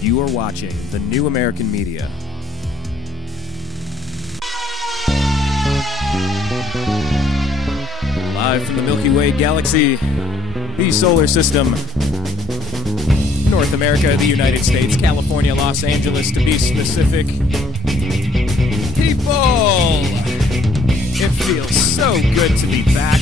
You are watching the New American Media. Live from the Milky Way galaxy, the solar system, North America, the United States, California, Los Angeles, to be specific. People! It feels so good to be back.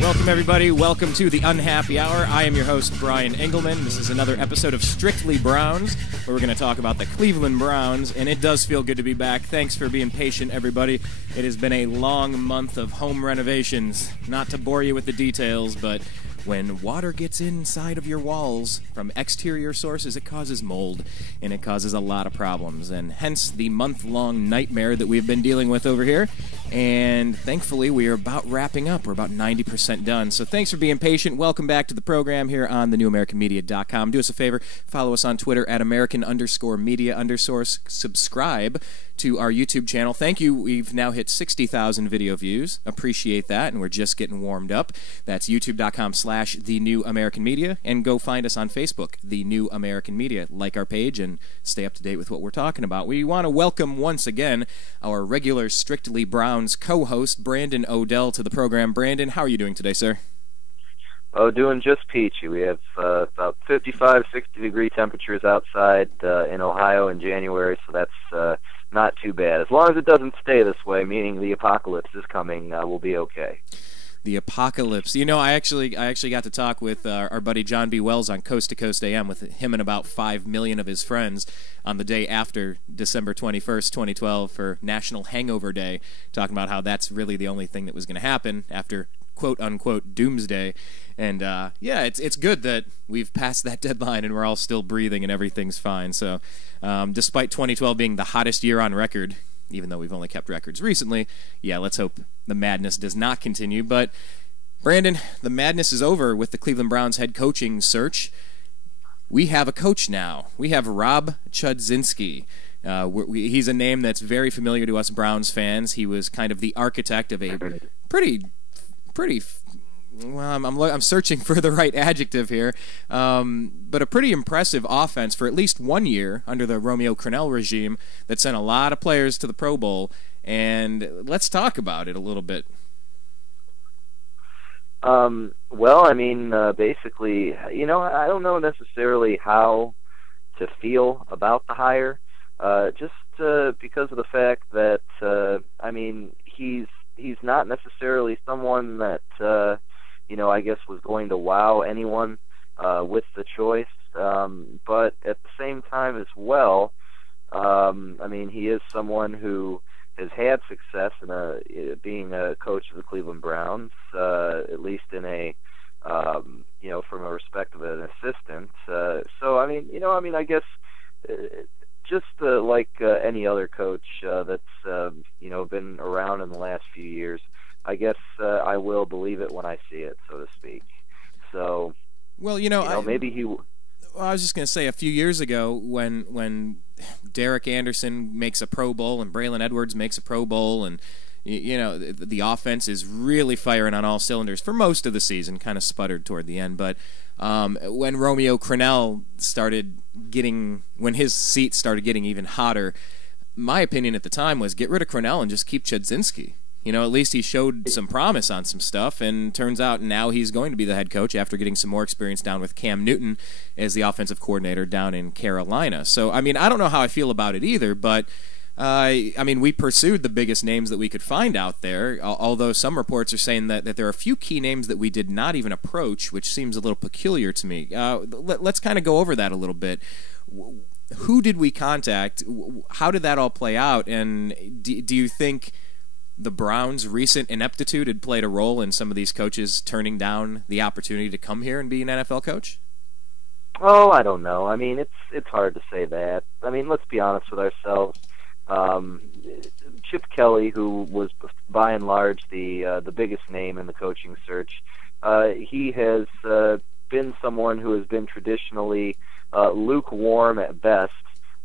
Welcome, everybody. Welcome to the Unhappy Hour. I am your host, Brian Engelman. This is another episode of Strictly Browns, where we're going to talk about the Cleveland Browns, and it does feel good to be back. Thanks for being patient, everybody. It has been a long month of home renovations. Not to bore you with the details, but when water gets inside of your walls from exterior sources, it causes mold, and it causes a lot of problems, and hence the month-long nightmare that we've been dealing with over here. And thankfully, we are about wrapping up. We're about 90% done. So thanks for being patient. Welcome back to the program here on thenewamericanmedia.com. Do us a favor. Follow us on Twitter at American_media_. Subscribe to our YouTube channel. Thank you. We've now hit 60,000 video views. Appreciate that, and we're just getting warmed up. That's youtube.com/thenewamericanmedia, and go find us on Facebook, The New American Media. Like our page and stay up to date with what we're talking about. We want to welcome once again our regular Strictly Browns co-host, Brandon Odell, to the program. Brandon, how are you doing today, sir? Oh, doing just peachy. We have about 55, 60-degree temperatures outside in Ohio in January, so that's not too bad. As long as it doesn't stay this way, meaning the apocalypse is coming, we'll be okay. The apocalypse. You know, I actually got to talk with our buddy John B. Wells on Coast to Coast AM with him and about 5 million of his friends on the day after December 21st, 2012 for National Hangover Day, talking about how that's really the only thing that was going to happen after quote-unquote doomsday. And yeah, it's good that we've passed that deadline and we're all still breathing and everything's fine. So despite 2012 being the hottest year on record, even though we've only kept records recently, yeah, let's hope the madness does not continue. But, Brandon, the madness is over with the Cleveland Browns head coaching search. We have a coach now. We have Rob Chudzinski. He's a name that's very familiar to us Browns fans. He was kind of the architect of a pretty well, I'm searching for the right adjective here, but a pretty impressive offense for at least 1 year under the Romeo Crennel regime that sent a lot of players to the Pro Bowl. And let's talk about it a little bit. Well, I mean, basically, you know, I don't know necessarily how to feel about the hire, just because of the fact that, I mean, he's not necessarily someone that, you know, I guess was going to wow anyone with the choice. But at the same time as well, I mean, he is someone who has had success in being a coach of the Cleveland Browns, at least in a, you know, from a respect of an assistant. So, I mean, you know, I guess just like any other coach that's, you know, been around in the last few years, I guess I will believe it when I see it, so to speak. So, well, maybe he. Well, I was just going to say, a few years ago, when Derek Anderson makes a Pro Bowl and Braylon Edwards makes a Pro Bowl, and you know the offense is really firing on all cylinders for most of the season, kind of sputtered toward the end, but when Romeo Crennel when his seat started getting even hotter, my opinion at the time was get rid of Crennel and just keep Chudzinski. You know, at least he showed some promise on some stuff, and turns out now he's going to be the head coach after getting some more experience down with Cam Newton as the offensive coordinator down in Carolina. So, I mean, I don't know how I feel about it either, but, I mean, we pursued the biggest names that we could find out there, although some reports are saying that there are a few key names that we did not even approach, which seems a little peculiar to me. Let's kind of go over that a little bit. Who did we contact? How did that all play out? And do you think the Browns' recent ineptitude had played a role in some of these coaches turning down the opportunity to come here and be an NFL coach? Oh, I don't know. I mean, it's hard to say that. I mean, let's be honest with ourselves. Chip Kelly, who was by and large the biggest name in the coaching search, he has been someone who has been traditionally lukewarm at best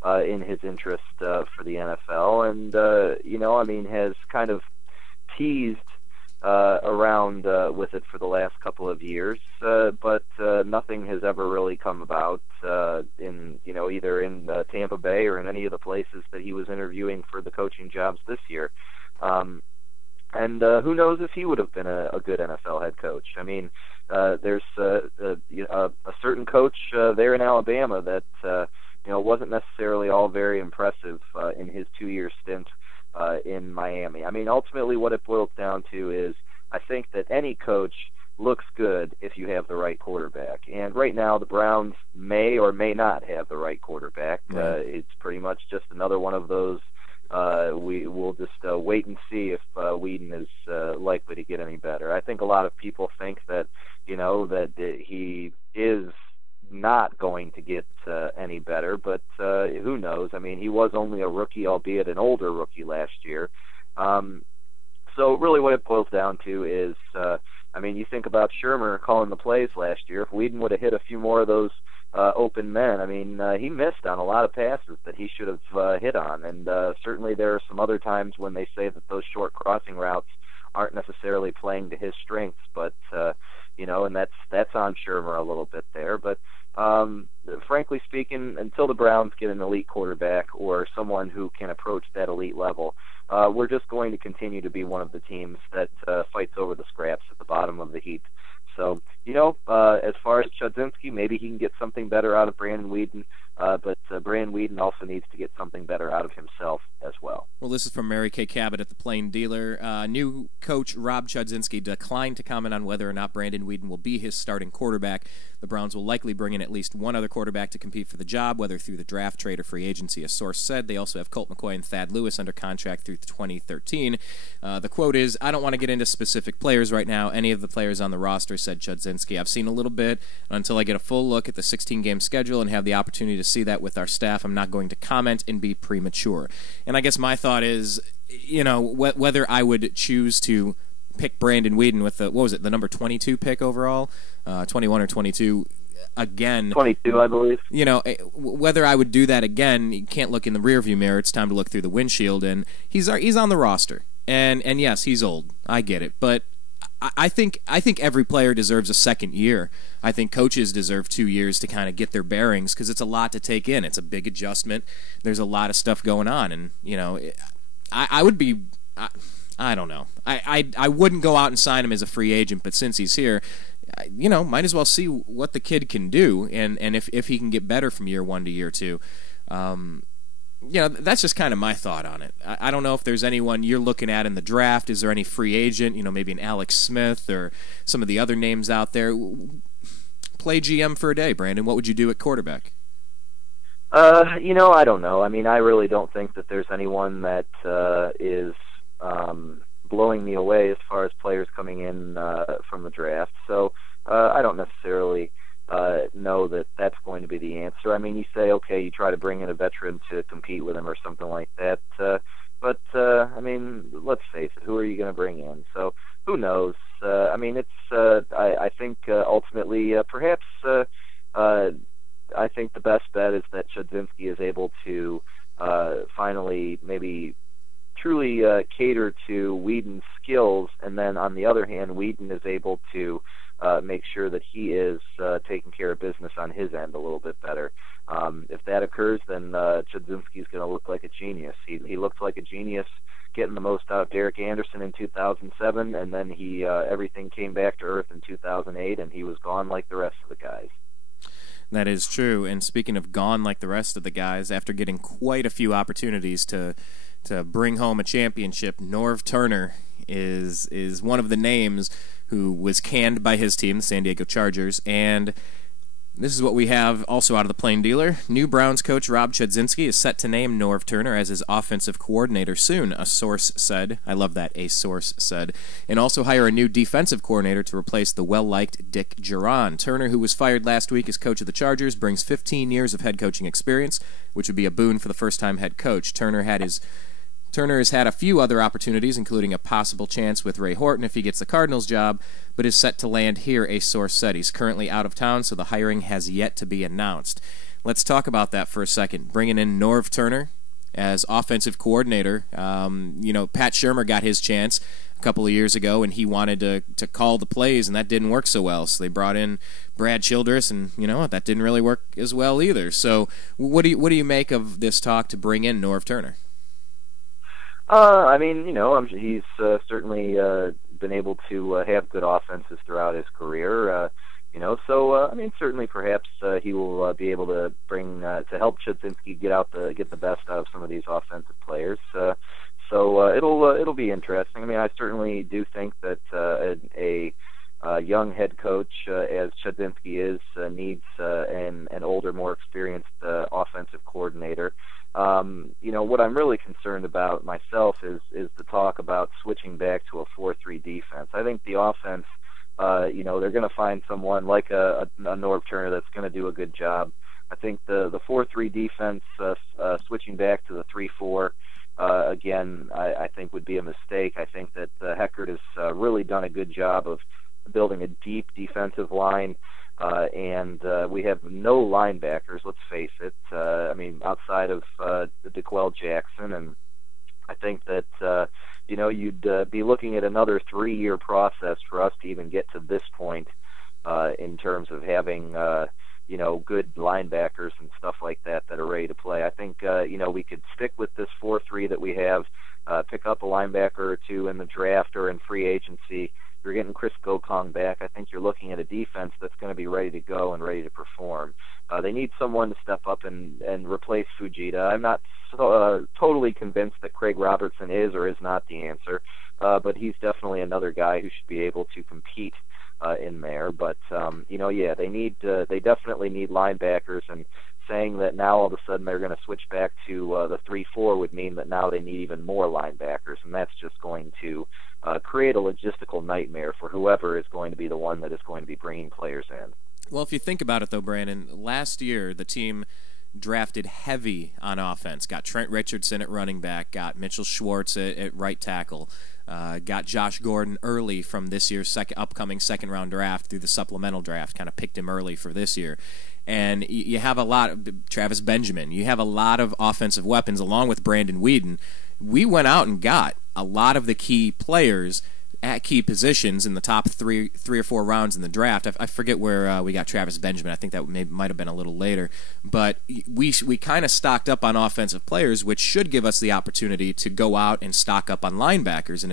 in his interest for the NFL, and you know, I mean, has kind of teased around with it for the last couple of years, but nothing has ever really come about in either in Tampa Bay or in any of the places that he was interviewing for the coaching jobs this year. And who knows if he would have been a good NFL head coach. I mean, there's a certain coach there in Alabama that wasn't necessarily all very impressive in his 2-year stint in Miami. I mean, ultimately what it boils down to is I think that any coach looks good if you have the right quarterback. And right now the Browns may or may not have the right quarterback. It's pretty much just another one of those we'll just wait and see if Whedon is likely to get any better. I think a lot of people think that that he is not going to get any better, but who knows? I mean, he was only a rookie, albeit an older rookie last year. So really what it boils down to is, I mean, you think about Shermer calling the plays last year. If Whedon would have hit a few more of those open men, I mean, he missed on a lot of passes that he should have hit on. And certainly there are some other times when they say that those short crossing routes aren't necessarily playing to his strengths, but and that's on Shermer a little bit there. But frankly speaking, until the Browns get an elite quarterback or someone who can approach that elite level, we're just going to continue to be one of the teams that fights over the scraps at the bottom of the heap. So, as far as Chudzinski, maybe he can get something better out of Brandon Whedon, but Brandon Whedon also needs to get something better out of himself as well. Well, this is from Mary Kay Cabot at the Plain Dealer. New coach Rob Chudzinski declined to comment on whether or not Brandon Whedon will be his starting quarterback. The Browns will likely bring in at least one other quarterback to compete for the job, whether through the draft, trade, or free agency. A source said they also have Colt McCoy and Thad Lewis under contract through 2013. The quote is, "I don't want to get into specific players right now. Any of the players on the roster," said Chudzinski. "I've seen a little bit. Until I get a full look at the 16-game schedule and have the opportunity to see that with our staff, I'm not going to comment and be premature." And I guess my thought is, whether I would choose to pick Brandon Whedon with the number 22 pick overall, 21 or 22 again. 22, I believe. Whether I would do that again, you can't look in the rearview mirror. It's time to look through the windshield, and he's on the roster. And yes, he's old. I get it, but I think every player deserves a second year. I think coaches deserve 2 years to kind of get their bearings because it's a lot to take in. It's a big adjustment. There's a lot of stuff going on, and I would be. I don't know. I wouldn't go out and sign him as a free agent, but since he's here, might as well see what the kid can do, and if he can get better from year 1 to year 2. That's just kind of my thought on it. I don't know if there's anyone you're looking at in the draft. Is there any free agent, maybe an Alex Smith or some of the other names out there? Play GM for a day, Brandon. What would you do at quarterback? I don't know. I mean, I really don't think that there's anyone that is blowing me away as far as players coming in from the draft. So I don't necessarily know that that's going to be the answer. I mean, you say, okay, you try to bring in a veteran to compete with him or something like that. But I mean, let's face it, who are you going to bring in? So who knows? I mean, it's I think ultimately perhaps I think the best bet is that Chudzinski is able to finally maybe truly cater to Whedon's skills, and then on the other hand, Whedon is able to make sure that he is taking care of business on his end a little bit better. If that occurs, then Chudzinski is going to look like a genius. He looked like a genius getting the most out of Derek Anderson in 2007, and then everything came back to earth in 2008, and he was gone like the rest of the guys. That is true. And speaking of gone like the rest of the guys, after getting quite a few opportunities to bring home a championship, Norv Turner is one of the names who was canned by his team, the San Diego Chargers. And this is what we have also out of the Plain Dealer. New Browns coach Rob Chudzinski is set to name Norv Turner as his offensive coordinator soon, a source said. I love that, a source said. And also hire a new defensive coordinator to replace the well-liked Dick Duran. Turner, who was fired last week as coach of the Chargers, brings 15 years of head coaching experience, which would be a boon for the first-time head coach. Turner has had a few other opportunities, including a possible chance with Ray Horton if he gets the Cardinals job, but is set to land here, a source said. He's currently out of town, so the hiring has yet to be announced. Let's talk about that for a second. Bringing in Norv Turner as offensive coordinator. Pat Shurmur got his chance a couple of years ago, and he wanted to call the plays, and that didn't work so well. So they brought in Brad Childress, and that didn't really work as well either. So what do you make of this talk to bring in Norv Turner? He's certainly been able to have good offenses throughout his career. Certainly perhaps he will be able to bring to help Chudzinski get the best out of some of these offensive players. It'll be interesting. I mean, I certainly do think that a young head coach, as Chudzinski is, needs an older, more experienced offensive coordinator. What I'm really concerned about myself is the talk about switching back to a 4-3 defense. I think the offense, they're going to find someone like a Norv Turner that's going to do a good job. I think the 4-3 defense, switching back to the 3-4, again, I think would be a mistake. I think that Heckert has really done a good job of building a deep defensive line, and we have no linebackers, let's face it. Outside of DeQuell Jackson, and I think that you'd be looking at another 3-year process for us to even get to this point in terms of having good linebackers and stuff like that are ready to play. I think we could stick with this 4-3 that we have, pick up a linebacker or two in the draft or in free agency. You're getting Chris Gokong back. I think you're looking at a defense that's going to be ready to go and ready to perform. They need someone to step up and replace Fujita. I'm not totally convinced that Craig Robertson is or is not the answer, but he's definitely another guy who should be able to compete in there. But they definitely need linebackers, and saying that now all of a sudden they're going to switch back to the 3-4 would mean that now they need even more linebackers, and that's just going to create a logistical nightmare for whoever is going to be the one that is going to be bringing players in. Well, if you think about it, though, Brandon, last year the team drafted heavy on offense, got Trent Richardson at running back, got Mitchell Schwartz at right tackle, got Josh Gordon early from this year's upcoming second-round draft through the supplemental draft, kind of picked him early for this year. And you have a lot of Travis Benjamin. You have a lot of offensive weapons along with Brandon Weeden. We went out and got a lot of the key players at key positions in the top three or four rounds in the draft. I forget where we got Travis Benjamin. I think that might have been a little later. But we kind of stocked up on offensive players, which should give us the opportunity to go out and stock up on linebackers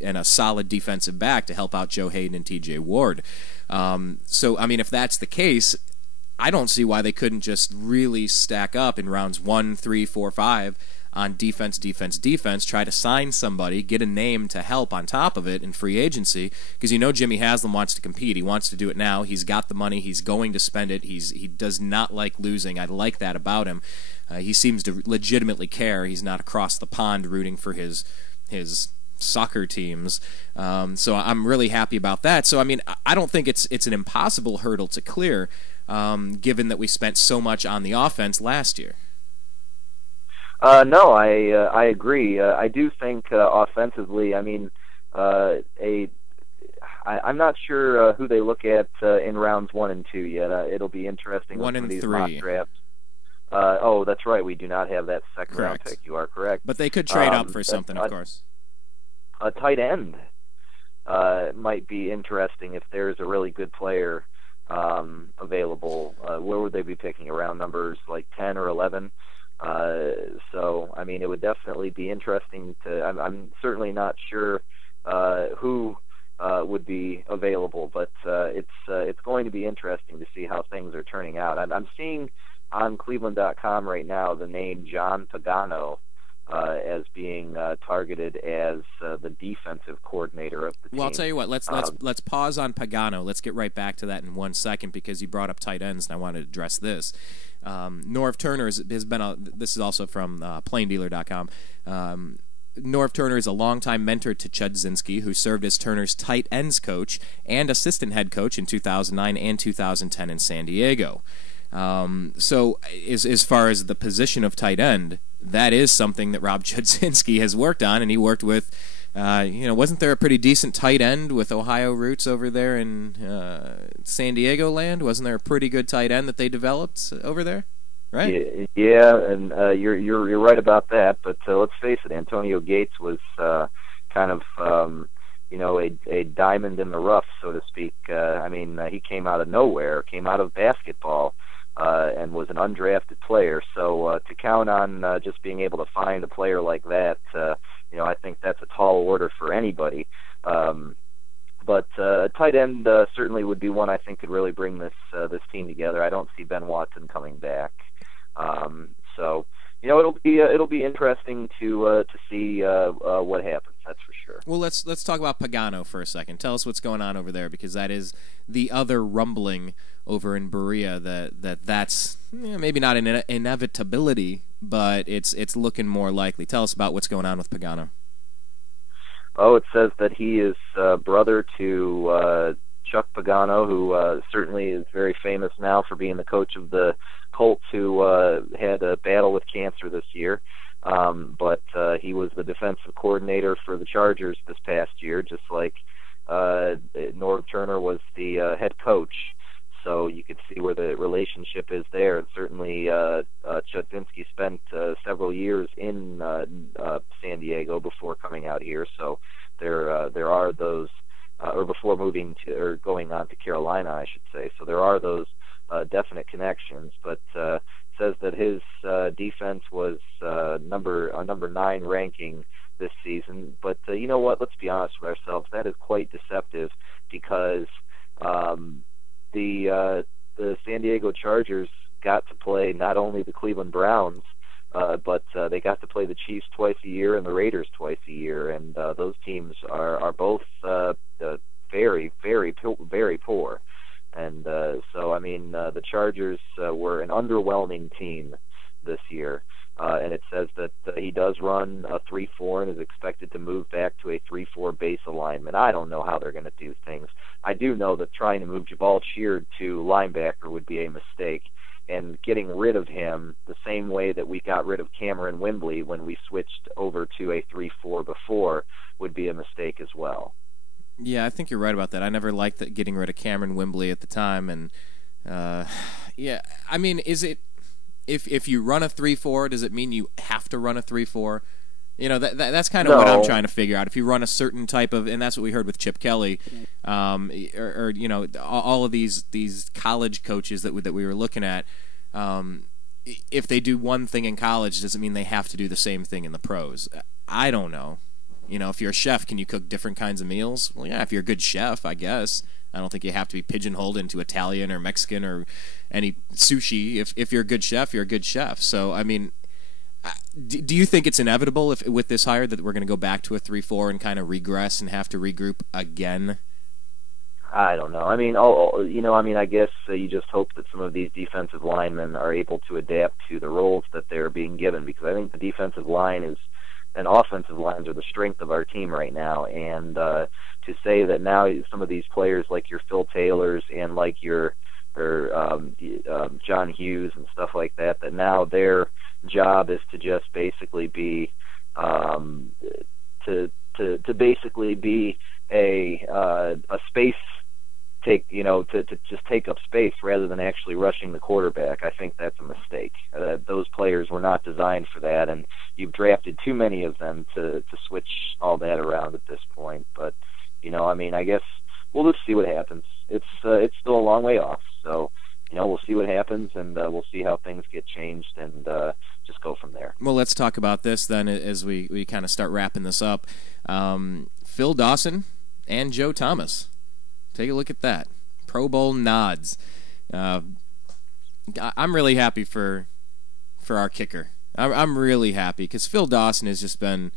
and a solid defensive back to help out Joe Hayden and T.J. Ward. If that's the case, I don't see why they couldn't just really stack up in rounds 1, 3, 4, 5 on defense, try to sign somebody, get a name to help on top of it in free agency, because Jimmy Haslam wants to compete. He wants to do it now. He's got the money. He's going to spend it. He does not like losing. I like that about him. He seems to legitimately care. He's not across the pond rooting for his soccer teams. So I'm really happy about that. So, I don't think it's an impossible hurdle to clear, given that we spent so much on the offense last year. No, I agree. I do think offensively, I'm not sure who they look at in rounds 1 and 2 yet. It'll be interesting. 1 and 3. Mock drafts. That's right. We do not have that second round pick. You are correct. But they could trade up for something, of course. A tight end might be interesting if there's a really good player available. Where would they be picking? Around numbers like 10 or 11? It would definitely be interesting to. I'm certainly not sure who would be available, but it's going to be interesting to see how things are turning out. I'm seeing on Cleveland.com right now the name John Pagano as being targeted as the defensive coordinator of the team. Well, I'll tell you what. Let's pause on Pagano. Let's get right back to that in 1 second, because you brought up tight ends, and I wanted to address this. Norv Turner has been this is also from PlainDealer.com. Norv Turner is a longtime mentor to Chudzinski, who served as Turner's tight ends coach and assistant head coach in 2009 and 2010 in San Diego. So as far as the position of tight end, that is something that Rob Chudzinski has worked on, and he worked with, wasn't there a pretty decent tight end with Ohio roots over there in San Diego land? Wasn't there a pretty good tight end that they developed over there? right? Yeah, and you're right about that. But let's face it, Antonio Gates was kind of a diamond in the rough, so to speak. He came out of nowhere, came out of basketball, and was an undrafted player. So to count on just being able to find a player like that, I think that's a tall order for anybody. But a tight end certainly would be one I think could really bring this team together. I don't see Ben Watson coming back, so it'll be interesting to see what happens. That's for sure. Well, let's talk about Pagano for a second. Tell us what's going on over there, because that is the other rumbling over in Berea that's maybe not an inevitability, but it's looking more likely. Tell us about what's going on with Pagano. Oh, it says that he is brother to Chuck Pagano, who certainly is very famous now for being the coach of the Colts, who had a battle with cancer this year. But he was the defensive coordinator for the Chargers this past year, just like Norv Turner was the head coach. So you could see where the relationship is there. And certainly Chudzinski spent several years in San Diego before coming out here. So there are those, or before moving to, or going on to Carolina, I should say. So there are those definite connections. But says that his defense was number 9 ranking this season. But you know what? Let's be honest with ourselves. That is quite deceptive, because the San Diego Chargers got to play not only the Cleveland Browns, but they got to play the Chiefs twice a year and the Raiders twice a year, and those teams are both very, very, very poor. And so the Chargers were an underwhelming team this year. And it says that he does run a 3-4 and is expected to move back to a 3-4 base alignment. I don't know how they're going to do things. I do know that trying to move Jabal Sheard to linebacker would be a mistake, and getting rid of him the same way that we got rid of Cameron Wembley when we switched over to a 3-4 before would be a mistake as well. Yeah, I think you're right about that. I never liked getting rid of Cameron Wembley at the time, and is it? If you run a 3-4, does it mean you have to run a 3-4? That's kind of what I'm trying to figure out. If you run a certain type of, and that's what we heard with Chip Kelly, all of these college coaches that we were looking at. If they do one thing in college, does it mean they have to do the same thing in the pros? I don't know. If you're a chef, can you cook different kinds of meals? Well, yeah, if you're a good chef, I guess. I don't think you have to be pigeonholed into Italian or Mexican or any sushi. If you're a good chef, you're a good chef. So, do you think it's inevitable with this hire that we're going to go back to a 3-4 and kind of regress and have to regroup again? I don't know. I guess you just hope that some of these defensive linemen are able to adapt to the roles that they're being given, because I think the defensive line and offensive lines are the strength of our team right now. And to say that now some of these players like your Phil Taylors and like your John Hughes and stuff like that now their job is to just basically be to basically be a space to just take up space rather than actually rushing the quarterback. I think that's a mistake. Those players were not designed for that, and you've drafted too many of them to switch all that around at this point. But I guess we'll just see what happens. It's still a long way off, so we'll see what happens, and we'll see how things get changed, and just go from there. Well, let's talk about this then as we kind of start wrapping this up. Phil Dawson and Joe Thomas. Take a look at that. Pro Bowl nods. I'm really happy for our kicker. I'm really happy because Phil Dawson has just been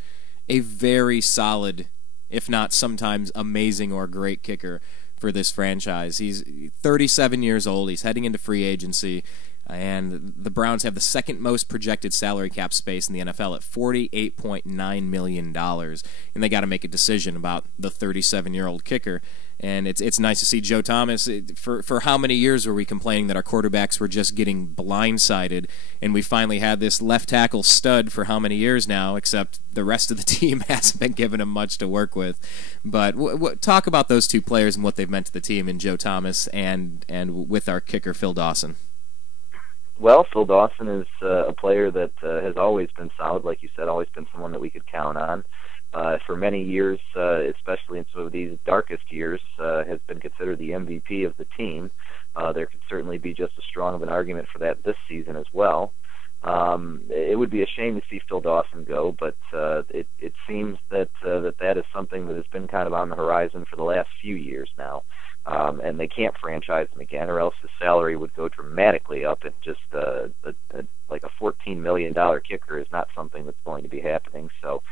a very solid, if not sometimes amazing or great kicker for this franchise. He's 37 years old. He's heading into free agency, and the Browns have the second most projected salary cap space in the NFL at $48.9 million, and they got to make a decision about the 37-year-old kicker. And it's nice to see Joe Thomas. For how many years were we complaining that our quarterbacks were just getting blindsided, and we finally had this left tackle stud for how many years now, except the rest of the team hasn't been giving him much to work with. But talk about those two players and what they've meant to the team in Joe Thomas and with our kicker Phil Dawson. Well, Phil Dawson is a player that has always been solid, like you said, always been someone that we could count on. For many years, especially in some of these darkest years, has been considered the MVP of the team. There could certainly be just as strong of an argument for that this season as well. It would be a shame to see Phil Dawson go, but it seems that that is something that has been kind of on the horizon for the last few years now. And they can't franchise him again, or else his salary would go dramatically up. And just like a $14 million kicker is not something that's going to be happening. So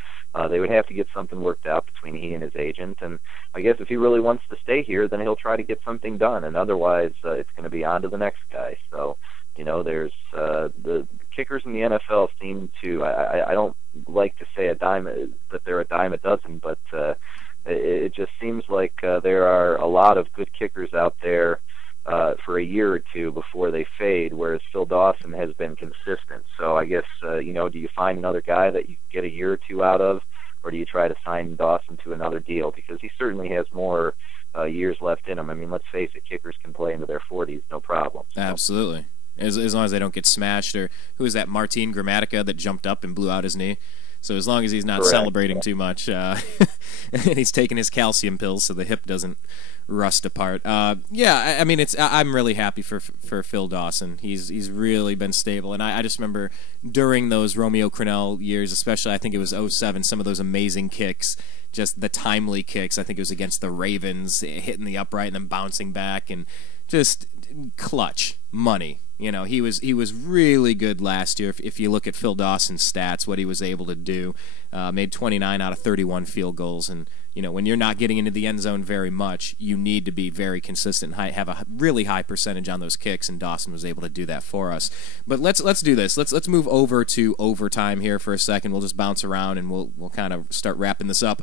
they would have to get something worked out between he and his agent. And I guess if he really wants to stay here, then he'll try to get something done. And otherwise, it's going to be on to the next guy. So, there's the kickers in the NFL seem to, I don't like to say that they're a dime a dozen, but it just seems like there are a lot of good kickers out there for a year or two before they fade, whereas Phil Dawson has been consistent. So I guess, do you find another guy that you get a year or two out of, or do you try to sign Dawson to another deal? Because he certainly has more years left in him. I mean, let's face it, kickers can play into their 40s, no problem. So. Absolutely. As long as they don't get smashed. Or who is that, Martin Gramatica, that jumped up and blew out his knee? So as long as he's not Correct. celebrating too much, and he's taking his calcium pills so the hip doesn't rust apart. Yeah, I mean, I'm really happy for Phil Dawson. He's really been stable, and I just remember during those Romeo Crennel years, especially I think it was 2007, some of those amazing kicks, just the timely kicks. I think it was against the Ravens, hitting the upright and then bouncing back, and just clutch money. He was really good last year. If you look at Phil Dawson's stats, what he was able to do, made 29 out of 31 field goals, and when you're not getting into the end zone very much, you need to be very consistent and have a really high percentage on those kicks, and Dawson was able to do that for us. But let's do this. Let's move over to overtime here for a second. We'll just bounce around and we'll kind of start wrapping this up.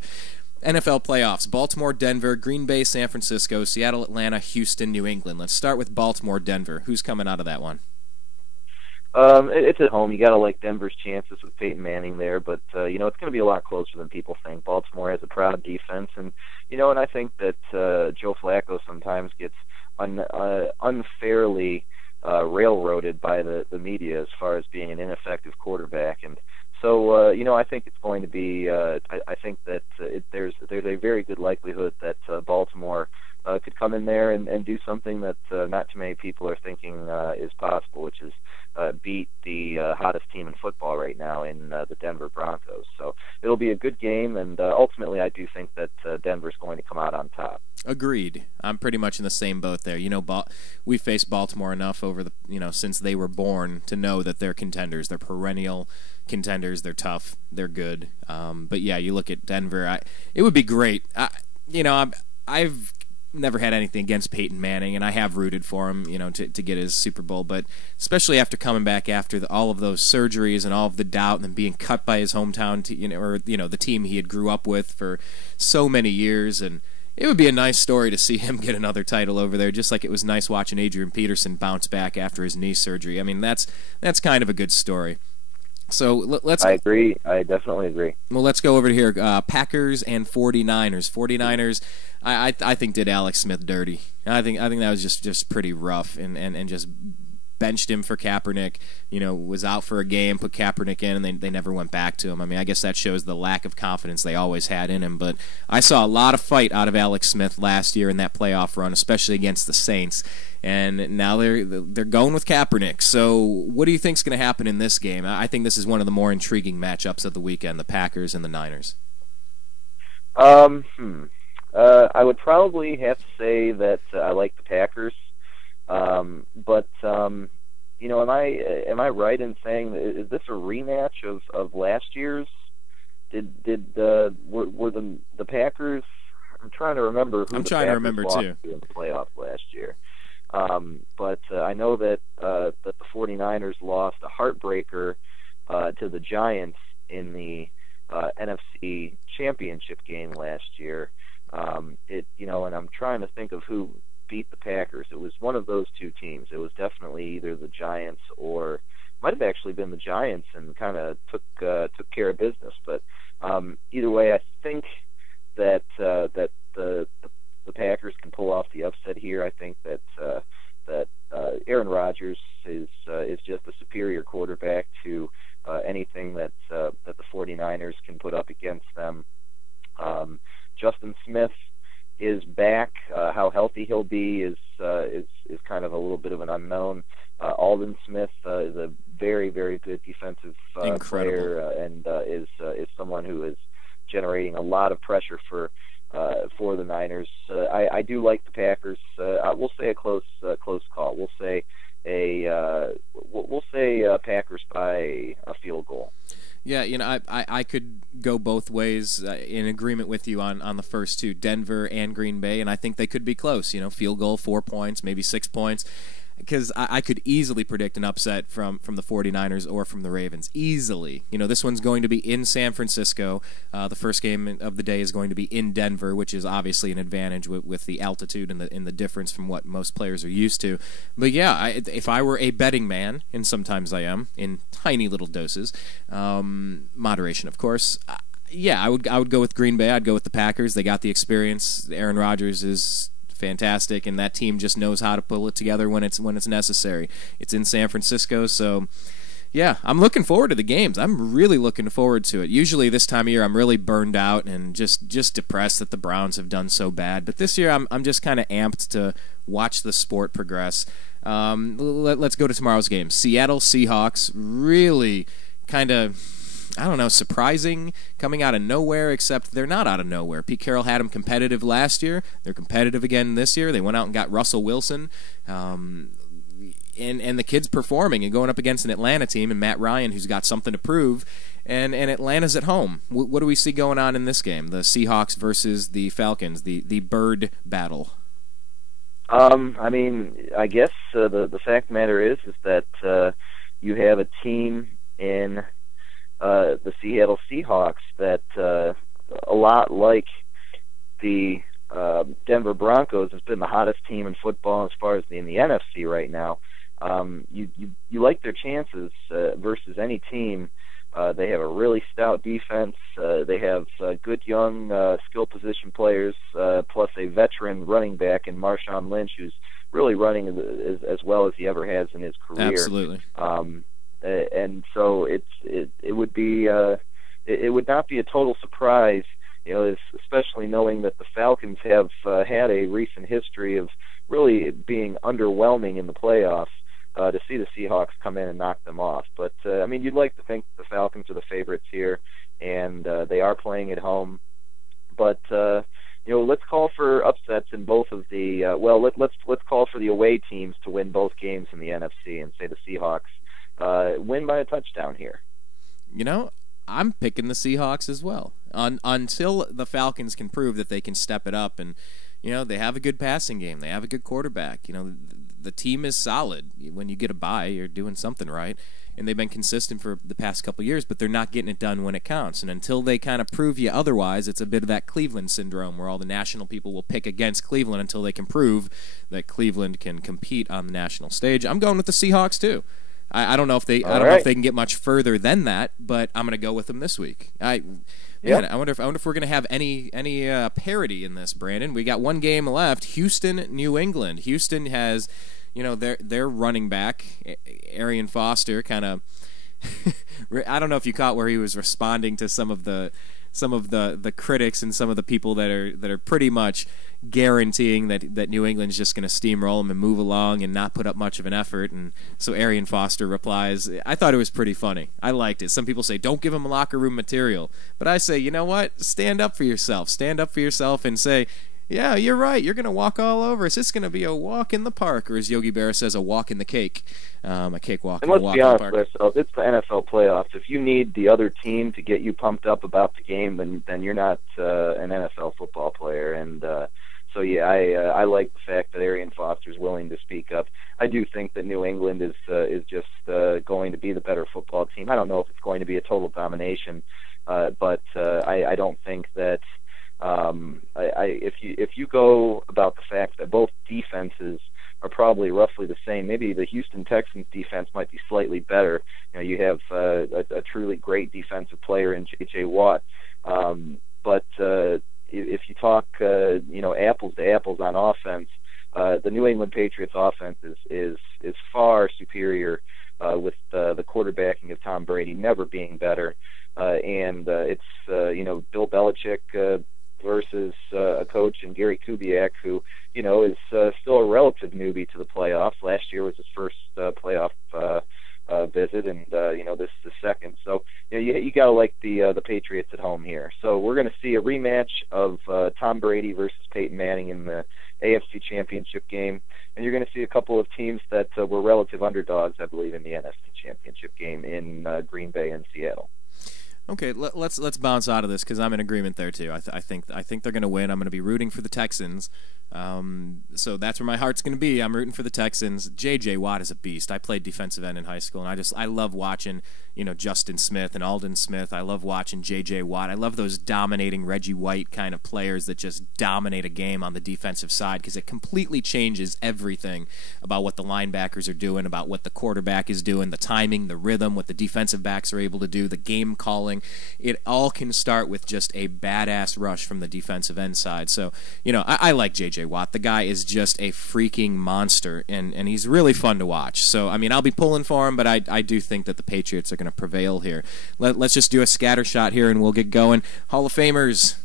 NFL playoffs: Baltimore, Denver, Green Bay, San Francisco, Seattle, Atlanta, Houston, New England. Let's start with Baltimore, Denver. Who's coming out of that one? It's at home. You got to like Denver's chances with Peyton Manning there, but it's going to be a lot closer than people think. Baltimore has a proud defense, and and I think that Joe Flacco sometimes gets unfairly railroaded by the media as far as being an ineffective quarterback. And so, I think it's going to be. I think that there's a very good likelihood that Baltimore could come in there and do something that not too many people are thinking is possible, which is beat the hottest team in football right now in the Denver Broncos. So it'll be a good game, and ultimately I do think that Denver's going to come out on top. Agreed. I'm pretty much in the same boat there. We faced Baltimore enough over the since they were born to know that they're contenders. They're perennial contenders. They're tough. They're good. But yeah, you look at Denver. It would be great. I've never had anything against Peyton Manning, and I have rooted for him, to get his Super Bowl. But especially after coming back after all of those surgeries and all of the doubt, and then being cut by his hometown, the team he had grew up with for so many years, and it would be a nice story to see him get another title over there, just like it was nice watching Adrian Peterson bounce back after his knee surgery. I mean, that's kind of a good story. So let's. I agree. I definitely agree. Well, let's go over to here. Packers and 49ers. 49ers, I think did Alex Smith dirty. I think that was just pretty rough, and just benched him for Kaepernick. Was out for a game, put Kaepernick in, and they never went back to him. I mean, I guess that shows the lack of confidence they always had in him. But I saw a lot of fight out of Alex Smith last year in that playoff run, especially against the Saints. And now they're going with Kaepernick. So what do you think is going to happen in this game? I think this is one of the more intriguing matchups of the weekend, the Packers and the Niners. I would probably have to say that I like the Packers. But am I right in saying, is this a rematch of last year's? Were the Packers? I'm trying to remember who I'm the trying Packers to remember lost too to in the playoffs last year. But I know that the 49ers lost a heartbreaker to the Giants in the NFC Championship game last year. And I'm trying to think of who beat the Packers. It was one of those two teams. It was definitely either the Giants or might have actually been the Giants, and kind of took care of business. But either way, I think that the Packers can pull off the upset here. I think that Aaron Rodgers is just be is kind of a little bit of an unknown. Alden Smith is a very, very good defensive player, and is someone who is generating a lot of pressure for the Niners. I do like the Packers. We'll say a close call. We'll say Packers by a field goal. Yeah, I could go both ways in agreement with you on the first two, Denver and Green Bay, and I think they could be close. Field goal, 4 points, maybe 6 points. Because I could easily predict an upset from the 49ers or from the Ravens. Easily. This one's going to be in San Francisco. The first game of the day is going to be in Denver, which is obviously an advantage with the altitude and the difference from what most players are used to. But yeah, if I were a betting man, and sometimes I am, in tiny little doses, moderation of course, I would go with Green Bay. I'd go with the Packers. They got the experience. Aaron Rodgers is fantastic, and that team just knows how to pull it together when it's necessary. It's in San Francisco, so yeah, I'm looking forward to the games. I'm really looking forward to it. Usually this time of year I'm really burned out and just depressed that the Browns have done so bad, but this year I'm just kind of amped to watch the sport progress. Let's go to tomorrow's game. Seattle Seahawks, really kind of, I don't know, surprising, coming out of nowhere, except they're not out of nowhere. Pete Carroll had them competitive last year. They're competitive again this year. They went out and got Russell Wilson. And the kid's performing and going up against an Atlanta team and Matt Ryan, who's got something to prove. And Atlanta's at home. What do we see going on in this game? The Seahawks versus the Falcons, the bird battle. I guess the fact of the matter is that you have a team in the Seattle Seahawks that a lot like the Denver Broncos has been the hottest team in football as far as in the NFC right now. You like their chances versus any team. They have a really stout defense. They have good young skill position players, plus a veteran running back in Marshawn Lynch, who's really running as well as he ever has in his career. Absolutely. And so it would be it would not be a total surprise, especially knowing that the Falcons have had a recent history of really being underwhelming in the playoffs. To see the Seahawks come in and knock them off, but you'd like to think the Falcons are the favorites here, and they are playing at home. But let's call for upsets in both of the. Let's call for the away teams to win both games in the NFC, and say the Seahawks win by a touchdown here. I'm picking the Seahawks as well. Until the Falcons can prove that they can step it up, and they have a good passing game, they have a good quarterback. The team is solid. When you get a bye, you're doing something right, and they've been consistent for the past couple of years, but they're not getting it done when it counts. And until they kind of prove you otherwise, it's a bit of that Cleveland syndrome where all the national people will pick against Cleveland until they can prove that Cleveland can compete on the national stage. I'm going with the Seahawks too. I don't know if they know if they can get much further than that, but I'm going to go with them this week. I wonder if we're going to have any parity in this, Brandon. We got one game left. Houston, New England. Houston has, their running back, Arian Foster, kind of. I don't know if you caught where he was responding to some of the critics and some of the people that are pretty much guaranteeing that New England's just going to steamroll them and move along and not put up much of an effort. And so Arian Foster replies, I thought it was pretty funny. I liked it. Some people say, don't give him locker room material. But I say, you know what? Stand up for yourself. Stand up for yourself and say, yeah, you're right. You're going to walk all over. It's just going to be a walk in the park, or as Yogi Berra says, a walk in the cake. A cakewalk. And let's be honest with ourselves. It's the NFL playoffs. If you need the other team to get you pumped up about the game, then you're not an NFL football player. And so, yeah, I like the fact that Arian Foster is willing to speak up. I do think that New England is just going to be the better football team. I don't know if it's going to be a total domination, but I don't think that. If you go about the fact that both defenses are probably roughly the same, maybe the Houston Texans defense might be slightly better. You have a truly great defensive player in J.J. Watt, but if you talk apples to apples on offense, the New England Patriots offense is far superior with the quarterbacking of Tom Brady never being better, and it's Bill Belichick versus a coach in Gary Kubiak, who is still a relative newbie to the playoffs. Last year was his first playoff visit, and this is the second. So you got to like the Patriots at home here. So we're going to see a rematch of Tom Brady versus Peyton Manning in the AFC Championship game, and you're going to see a couple of teams that were relative underdogs, I believe, in the NFC Championship game in Green Bay and Seattle. Okay, let's bounce out of this because I'm in agreement there too. I think they're going to win. I'm going to be rooting for the Texans. So that's where my heart's going to be. I'm rooting for the Texans. J.J. Watt is a beast. I played defensive end in high school, and I love watching Justin Smith and Aldon Smith. I love watching J.J. Watt. I love those dominating Reggie White kind of players that just dominate a game on the defensive side because it completely changes everything about what the linebackers are doing, about what the quarterback is doing, the timing, the rhythm, what the defensive backs are able to do, the game calling. It all can start with just a badass rush from the defensive end side. So, I like J.J. Watt. The guy is just a freaking monster, and he's really fun to watch. So, I'll be pulling for him, but I do think that the Patriots are going to prevail here. Let's just do a scatter shot here, and we'll get going. Hall of Famers,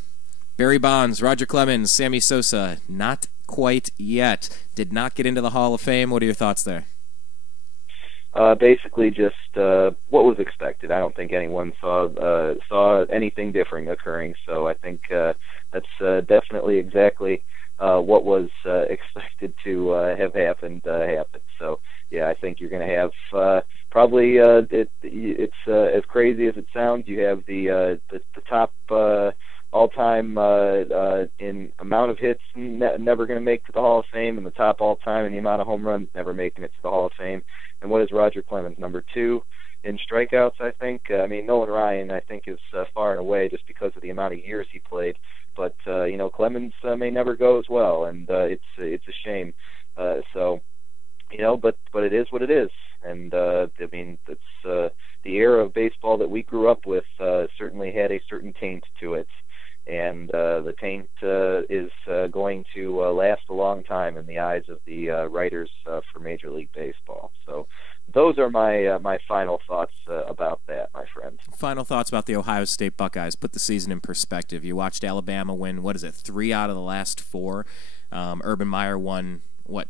Barry Bonds, Roger Clemens, Sammy Sosa, not quite yet. Did not get into the Hall of Fame. What are your thoughts there? Basically just what was expected. I don't think anyone saw anything different occurring, so I think that's definitely exactly what was expected to have happened. So yeah, I think you're going to have probably it's as crazy as it sounds. You have the top all-time in amount of hits never going to make to the Hall of Fame, and the top all-time in the amount of home runs never making it to the Hall of Fame. And what is Roger Clemens? Number 2 in strikeouts, I think. Nolan Ryan, I think, is far and away just because of the amount of years he played. But Clemens may never go as well, and it's a shame. But it is what it is. And it's the era of baseball that we grew up with certainly had a certain taint to it. And the taint is going to last a long time in the eyes of the writers for Major League Baseball. So those are my final thoughts about that, my friend. Final thoughts about the Ohio State Buckeyes. Put the season in perspective. You watched Alabama win, 3 out of the last 4. Urban Meyer won,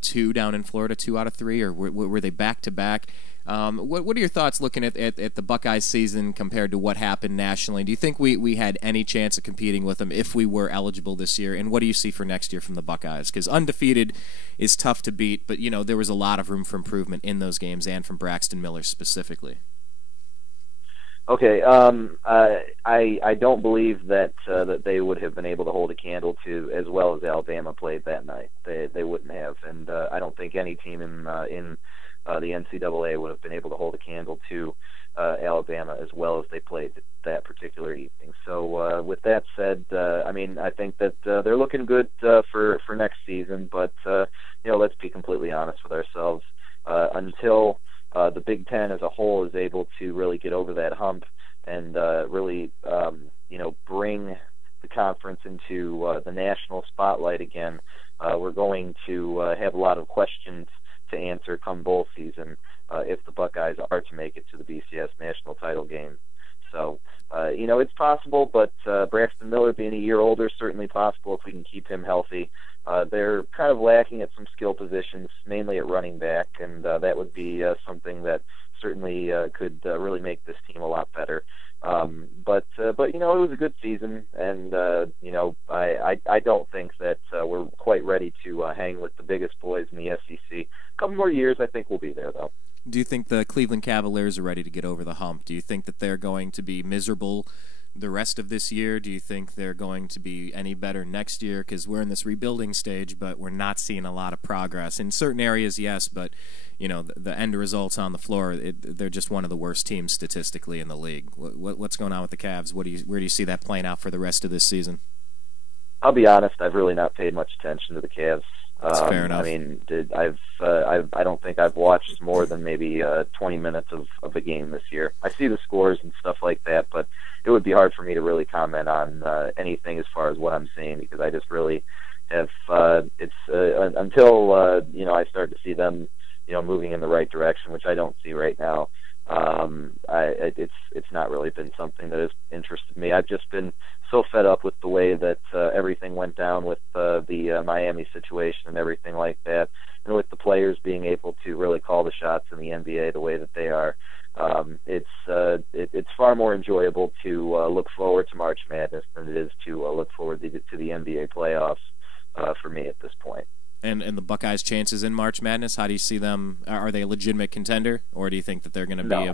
2 down in Florida, 2 out of 3, or were they back-to-back? What are your thoughts looking at the Buckeyes season compared to what happened nationally? Do you think we had any chance of competing with them if we were eligible this year? And what do you see for next year from the Buckeyes? Because undefeated is tough to beat, but there was a lot of room for improvement in those games and from Braxton Miller specifically. Okay, I don't believe that they would have been able to hold a candle to as well as Alabama played that night. They wouldn't have, and I don't think any team in the NCAA would have been able to hold a candle to Alabama as well as they played that particular evening. So with that said, I think that they're looking good for next season, but let's be completely honest with ourselves. Until the Big Ten as a whole is able to really get over that hump and really bring the conference into the national spotlight again, we're going to have a lot of questions to answer come bowl season if the Buckeyes are to make it to the BCS national title game. So, it's possible, but Braxton Miller being a year older, certainly possible if we can keep him healthy. They're kind of lacking at some skill positions, mainly at running back, and that would be something that certainly could really make this team a lot better. But it was a good season, and I don't think that we're quite ready to hang with the biggest boys in the SEC. A couple more years, I think we'll be there, though. Do you think the Cleveland Cavaliers are ready to get over the hump? Do you think that they're going to be miserable the rest of this year? Do you think they're going to be any better next year? Because we're in this rebuilding stage, but we're not seeing a lot of progress. In certain areas, yes, but the end results on the floor, they're just one of the worst teams statistically in the league. What's going on with the Cavs? Where do you see that playing out for the rest of this season? I'll be honest, I've really not paid much attention to the Cavs. That's fair enough. I don't think I've watched more than maybe 20 minutes of a game this year. I see the scores and stuff like that, but it would be hard for me to really comment on anything as far as what I'm seeing because I just really have. Until I start to see them, moving in the right direction, which I don't see right now. it's not really been something that has interested me. I've just been so fed up with the way that everything went down with the Miami situation and everything like that, and with the players being able to really call the shots in the NBA the way that they are. It's far more enjoyable to look forward to March Madness than it is to look forward to the NBA playoffs for me at this point. And the Buckeyes' chances in March Madness, how do you see them? Are they a legitimate contender, or do you think that they're going to be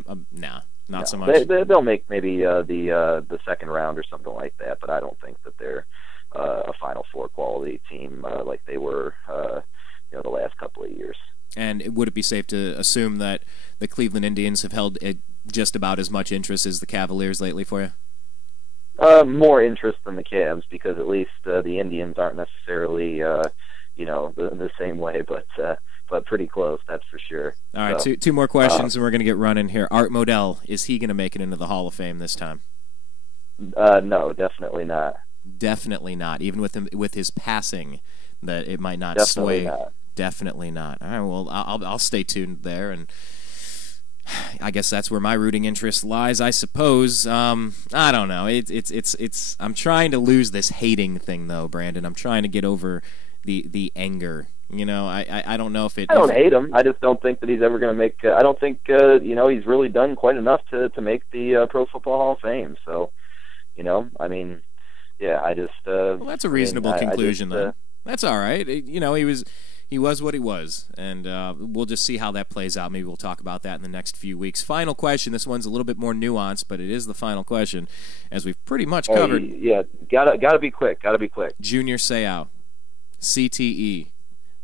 not so much? They'll make maybe the second round or something like that, but I don't think that they're a Final Four quality team like they were the last couple of years. And would it be safe to assume that the Cleveland Indians have held just about as much interest as the Cavaliers lately for you? More interest than the Cavs, because at least the Indians aren't necessarily the same way, but pretty close, that's for sure. All right, so, two more questions, and we're going to get running here. Art Modell, is he going to make it into the Hall of Fame this time? No, definitely not. Definitely not. Even with his passing, that it might not definitely sway. Not. Definitely not. All right, well, I'll stay tuned there, and I guess that's where my rooting interest lies, I suppose. I don't know. It's. I'm trying to lose this hating thing, though, Brandon. I'm trying to get over the anger. I don't know if it. I don't hate him. I just don't think that he's ever going to make. I don't think he's really done quite enough to make the Pro Football Hall of Fame. So, I just. Well, that's a reasonable conclusion, though. That's all right. He was what he was, and we'll just see how that plays out. Maybe we'll talk about that in the next few weeks. Final question. This one's a little bit more nuanced, but it is the final question, as we've pretty much covered. Yeah, gotta be quick. Junior Seau, CTE.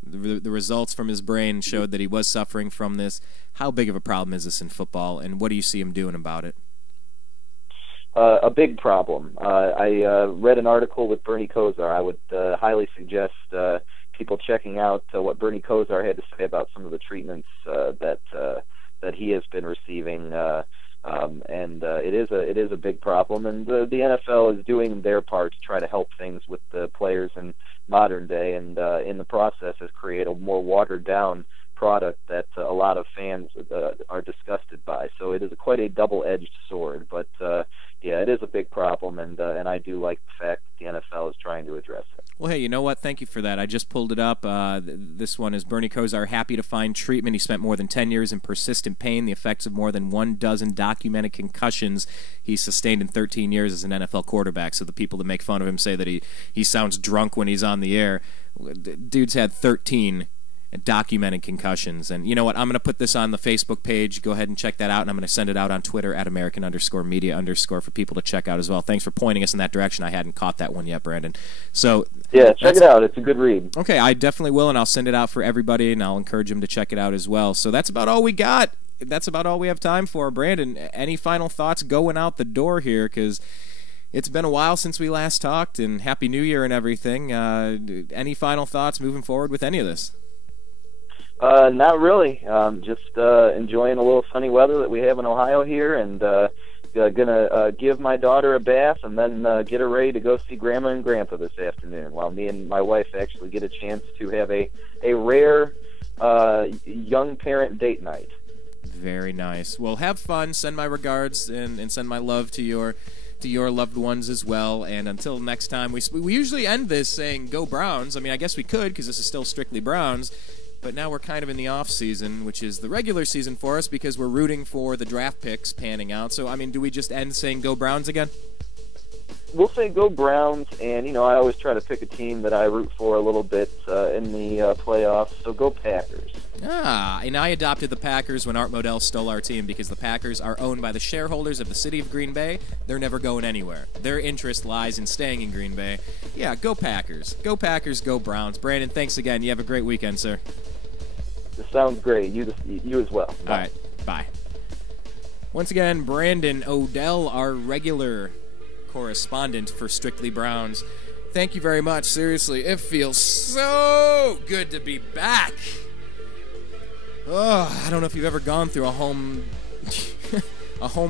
The results from his brain showed that he was suffering from this. How big of a problem is this in football, and what do you see him doing about it? A big problem. I read an article with Bernie Kosar. I would highly suggest people checking out what Bernie Kosar had to say about some of the treatments that he has been receiving, and it is a big problem. And the NFL is doing their part to try to help things with the players in modern day, and in the process has created a more watered down product that a lot of fans are disgusted by. So it is quite a double-edged sword, but it is a big problem, and I do like the fact that the NFL is trying to address it. Well, hey, you know what? Thank you for that. I just pulled it up. This one is Bernie Kosar happy to find treatment. He spent more than 10 years in persistent pain, the effects of more than 12 documented concussions he sustained in 13 years as an NFL quarterback. So the people that make fun of him say that he sounds drunk when he's on the air. Dude's had 13 documented concussions. And you know what? I'm going to put this on the Facebook page. Go ahead and check that out, and I'm going to send it out on Twitter at American_media_ for people to check out as well. Thanks for pointing us in that direction. I hadn't caught that one yet, Brandon. So yeah, check it out. It's a good read. Okay, I definitely will, and I'll send it out for everybody, and I'll encourage them to check it out as well. So that's about all we got. That's about all we have time for. Brandon, any final thoughts going out the door here? Because it's been a while since we last talked, and Happy New Year and everything. Any final thoughts moving forward with any of this? Not really. Just enjoying a little sunny weather that we have in Ohio here, and gonna give my daughter a bath and then get her ready to go see Grandma and Grandpa this afternoon, while me and my wife actually get a chance to have a rare young parent date night. Very nice. Well, have fun. Send my regards and send my love to your loved ones as well. And until next time, we usually end this saying "Go Browns." I mean, I guess we could, because this is still strictly Browns. But now we're kind of in the off season, which is the regular season for us, because we're rooting for the draft picks panning out. So, I mean, do we just end saying "Go Browns" again? We'll say "Go Browns," and I always try to pick a team that I root for a little bit in the playoffs. So go Packers. And I adopted the Packers when Art Modell stole our team, because the Packers are owned by the shareholders of the city of Green Bay. They're never going anywhere. Their interest lies in staying in Green Bay. Yeah, go Packers. Go Packers, go Browns. Brandon, thanks again. You have a great weekend, sir. This sounds great. You as well. Bye. All right, bye. Once again, Brandon Odell, our regular correspondent for Strictly Browns. Thank you very much. Seriously, it feels so good to be back. Oh, I don't know if you've ever gone through a home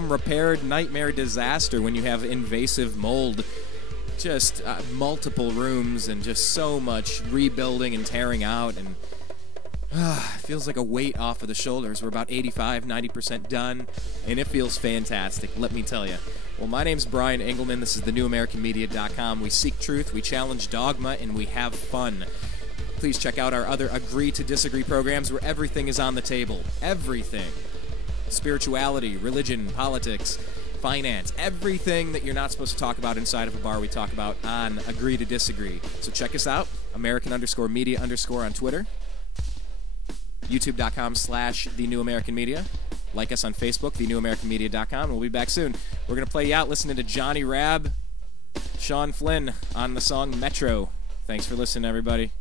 repaired nightmare disaster when you have invasive mold, just multiple rooms and just so much rebuilding and tearing out, and Feels like a weight off of the shoulders. We're about 85, 90% done, and it feels fantastic, let me tell you. Well, my name's Brian Engelman. This is thenewamericanmedia.com. We seek truth, we challenge dogma, and we have fun. Please check out our other Agree to Disagree programs where everything is on the table. Everything. Spirituality, religion, politics, finance, everything that you're not supposed to talk about inside of a bar, we talk about on Agree to Disagree. So check us out, American_media_ on Twitter, youtube.com/thenewamericanmedia. Like us on Facebook, thenewamericanmedia.com. We'll be back soon. We're going to play you out listening to Johnny Rabb, Sean Flynn on the song Metro. Thanks for listening, everybody.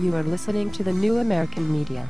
You are listening to the New American Media.